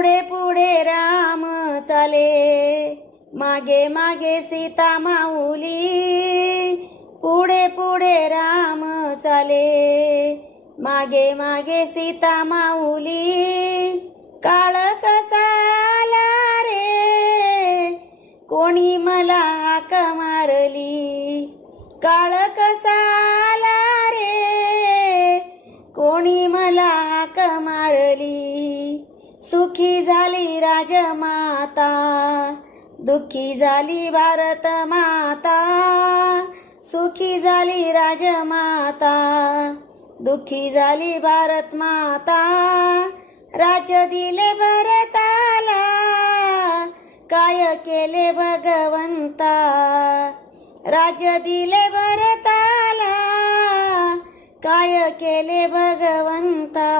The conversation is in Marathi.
पुढे पुढे राम चाले, मागे मागे सीता माऊली. पुढे पुढे राम चाले, मागे मागे सीता माऊली. काळ कसा आला रे, कोणी मला हाक मारली. काळ कसा आला रे, कोणी मला हाक मारली. सुखी झाली राजमाता, दुःखी झाली भारत माता. सुखी झाली राजमाता, दुःखी झाली भारत माता. राज्य दिले भरताला, काय केले भगवंता. राज्य दिले भरताला, काय केले भगवंता.